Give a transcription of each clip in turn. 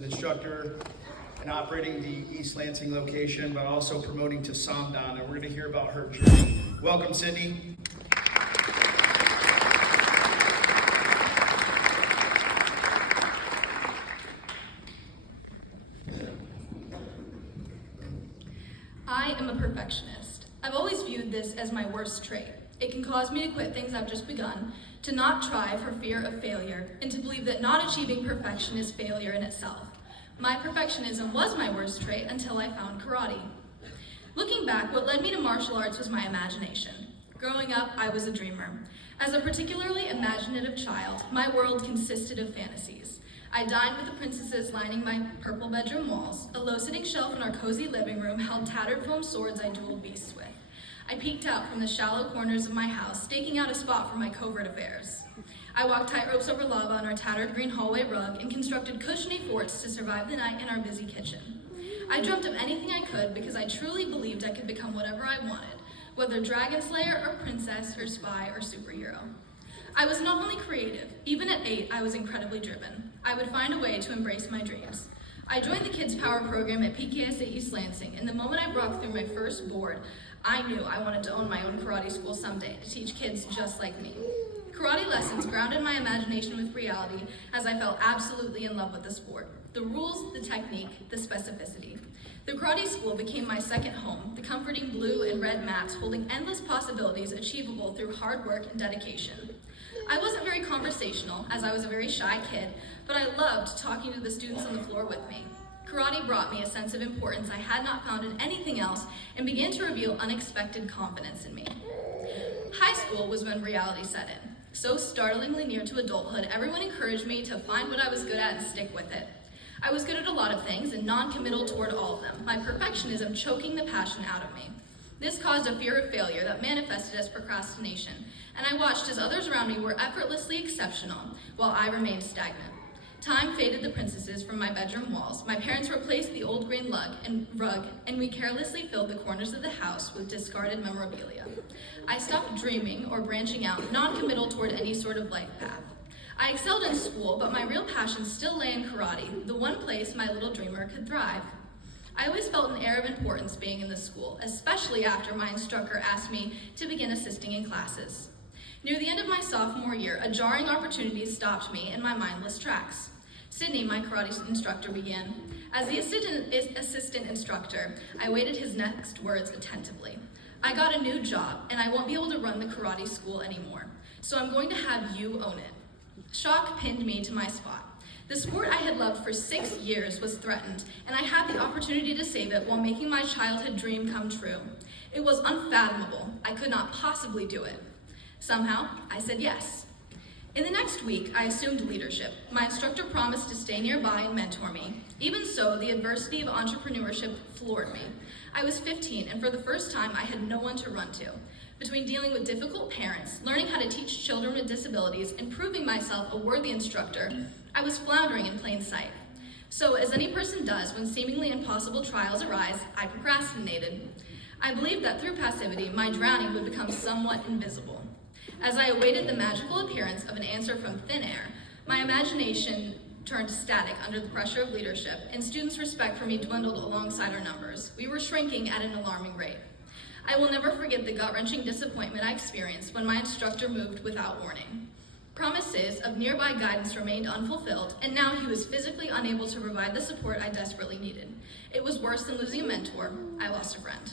instructor and operating the East Lansing location, but also promoting to Somdon, and we're going to hear about her journey. Welcome, Sydney. I am a perfectionist. I've always viewed this as my worst trait. It can cause me to quit things I've just begun, to not try for fear of failure, and to believe that not achieving perfection is failure in itself. My perfectionism was my worst trait until I found karate. Looking back, what led me to martial arts was my imagination. Growing up, I was a dreamer. As a particularly imaginative child, my world consisted of fantasies. I dined with the princesses lining my purple bedroom walls. A low-sitting shelf in our cozy living room held tattered foam swords I dueled beasts with. I peeked out from the shallow corners of my house, staking out a spot for my covert affairs. I walked tight ropes over lava on our tattered green hallway rug and constructed cushiony forts to survive the night in our busy kitchen. I dreamt of anything I could because I truly believed I could become whatever I wanted, whether dragon slayer or princess or spy or superhero. I was not only creative, even at 8, I was incredibly driven. I would find a way to embrace my dreams. I joined the Kids Power program at PKS at East Lansing, and the moment I broke through my first board, I knew I wanted to own my own karate school someday to teach kids just like me. Karate lessons grounded my imagination with reality as I fell absolutely in love with the sport. The rules, the technique, the specificity. The karate school became my second home, the comforting blue and red mats holding endless possibilities achievable through hard work and dedication. I wasn't very conversational, as I was a very shy kid, but I loved talking to the students on the floor with me. Karate brought me a sense of importance I had not found in anything else and began to reveal unexpected confidence in me. High school was when reality set in. So startlingly near to adulthood, everyone encouraged me to find what I was good at and stick with it. I was good at a lot of things and non-committal toward all of them, my perfectionism choking the passion out of me. This caused a fear of failure that manifested as procrastination, and I watched as others around me were effortlessly exceptional while I remained stagnant. Time faded the princesses from my bedroom walls. My parents replaced the old green rug, and we carelessly filled the corners of the house with discarded memorabilia. I stopped dreaming or branching out, non-committal toward any sort of life path. I excelled in school, but my real passion still lay in karate, the one place my little dreamer could thrive. I always felt an air of importance being in the school, especially after my instructor asked me to begin assisting in classes. Near the end of my sophomore year, a jarring opportunity stopped me in my mindless tracks. Sydney, my karate instructor, began. As the assistant instructor, I waited his next words attentively. I got a new job, and I won't be able to run the karate school anymore, so I'm going to have you own it. Shock pinned me to my spot. The sport I had loved for 6 years was threatened, and I had the opportunity to save it while making my childhood dream come true. It was unfathomable. I could not possibly do it. Somehow, I said yes. In the next week, I assumed leadership. My instructor promised to stay nearby and mentor me. Even so, the adversity of entrepreneurship floored me. I was 15, and for the first time, I had no one to run to. Between dealing with difficult parents, learning how to teach children with disabilities, and proving myself a worthy instructor, I was floundering in plain sight. So, as any person does when seemingly impossible trials arise, I procrastinated. I believed that through passivity, my drowning would become somewhat invisible. As I awaited the magical appearance of an answer from thin air, my imagination turned static under the pressure of leadership, and students' respect for me dwindled alongside our numbers. We were shrinking at an alarming rate. I will never forget the gut-wrenching disappointment I experienced when my instructor moved without warning. Promises of nearby guidance remained unfulfilled, and now he was physically unable to provide the support I desperately needed. It was worse than losing a mentor. I lost a friend.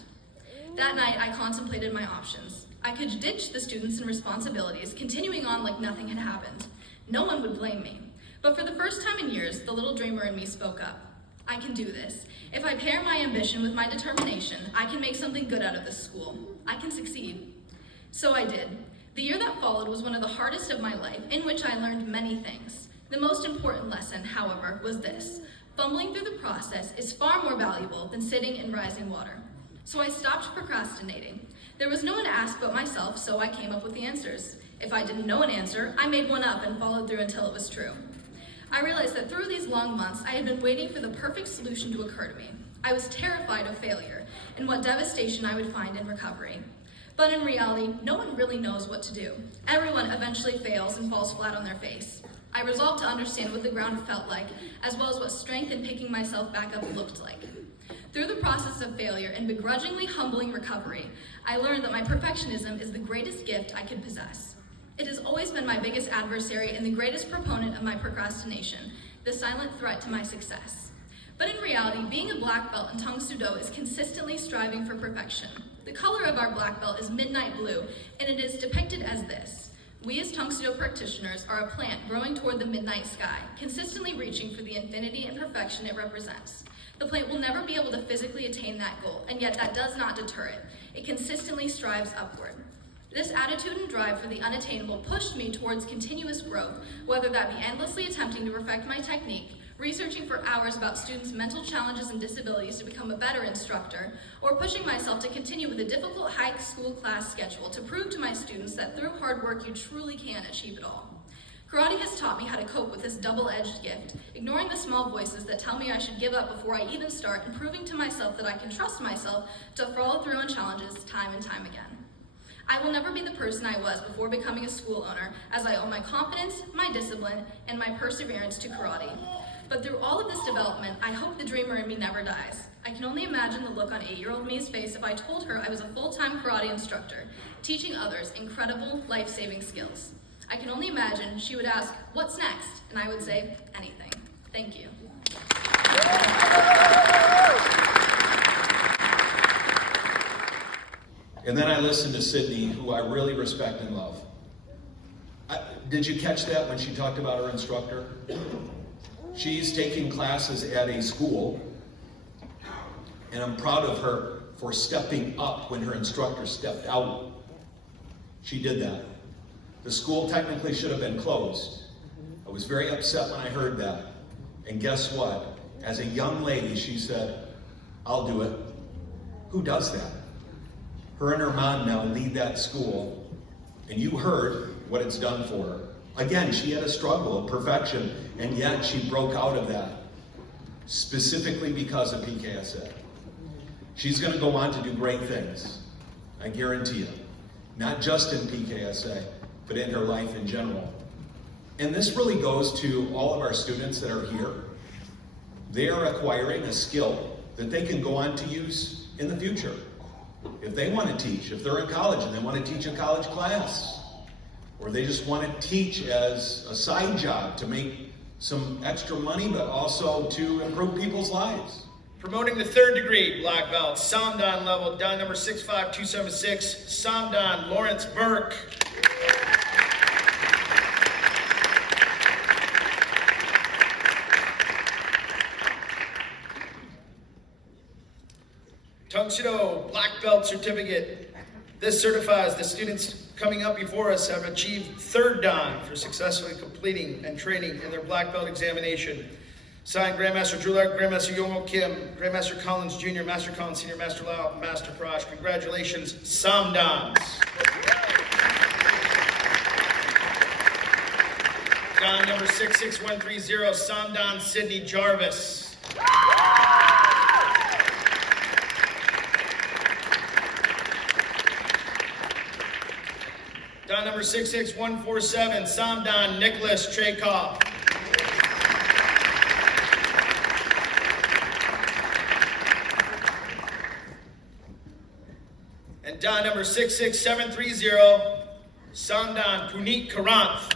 That night, I contemplated my options. I could ditch the students and responsibilities, continuing on like nothing had happened. No one would blame me. But for the first time in years, the little dreamer in me spoke up. I can do this. If I pair my ambition with my determination, I can make something good out of this school. I can succeed. So I did. The year that followed was one of the hardest of my life, in which I learned many things. The most important lesson, however, was this. Fumbling through the process is far more valuable than sitting in rising water. So I stopped procrastinating. There was no one to ask but myself, so I came up with the answers. If I didn't know an answer, I made one up and followed through until it was true. I realized that through these long months, I had been waiting for the perfect solution to occur to me. I was terrified of failure and what devastation I would find in recovery. But in reality, no one really knows what to do. Everyone eventually fails and falls flat on their face. I resolved to understand what the ground felt like, as well as what strength in picking myself back up looked like. Through the process of failure and begrudgingly humbling recovery, I learned that my perfectionism is the greatest gift I could possess. It has always been my biggest adversary and the greatest proponent of my procrastination, the silent threat to my success. But in reality, being a black belt in Tang Soo Do is consistently striving for perfection. The color of our black belt is midnight blue, and it is depicted as this. We as Tang Soo Do practitioners are a plant growing toward the midnight sky, consistently reaching for the infinity and perfection it represents. The plant will never be able to physically attain that goal, and yet that does not deter it. It consistently strives upward. This attitude and drive for the unattainable pushed me towards continuous growth, whether that be endlessly attempting to perfect my technique, researching for hours about students' mental challenges and disabilities to become a better instructor, or pushing myself to continue with a difficult high school class schedule to prove to my students that through hard work you truly can achieve it all. Karate has taught me how to cope with this double-edged gift, ignoring the small voices that tell me I should give up before I even start, and proving to myself that I can trust myself to follow through on challenges time and time again. I will never be the person I was before becoming a school owner, as I owe my confidence, my discipline, and my perseverance to karate. But through all of this development, I hope the dreamer in me never dies. I can only imagine the look on 8-year-old me's face if I told her I was a full-time karate instructor, teaching others incredible, life-saving skills. I can only imagine she would ask, "What's next?" And I would say, "Anything." Thank you. And then I listened to Sydney, who I really respect and love. Did you catch that when she talked about her instructor? She's taking classes at a school, and I'm proud of her for stepping up when her instructor stepped out. She did that. The school technically should have been closed. I was very upset when I heard that. And guess what? As a young lady, she said, "I'll do it." Who does that? Her and her mom now lead that school, and you heard what it's done for her. Again, she had a struggle of perfection, and yet she broke out of that, specifically because of PKSA. She's going to go on to do great things, I guarantee you. Not just in PKSA, but in her life in general. And this really goes to all of our students that are here. They are acquiring a skill that they can go on to use in the future. If they want to teach, if they're in college and they want to teach a college class, or they just want to teach as a side job to make some extra money, but also to improve people's lives. Promoting the 3rd degree black belt, Samdan level, Dan number 65276, Samdan Lawrence Burke. Tang Soo Do black belt certificate. This certifies the students coming up before us have achieved 3rd Dan for successfully completing and training in their black belt examination. Signed, Grandmaster Drulak, Grandmaster Yomo Kim, Grandmaster Collins Jr., Master Collins Sr., Master Lau, Master Prash. Congratulations, Samdans. Dan number 66130, Samdan Sydney Jarvis. Dan number 66147, Samdan Nicholas Traykoff. And Dan number 66730, Samdan Puneet Karanth.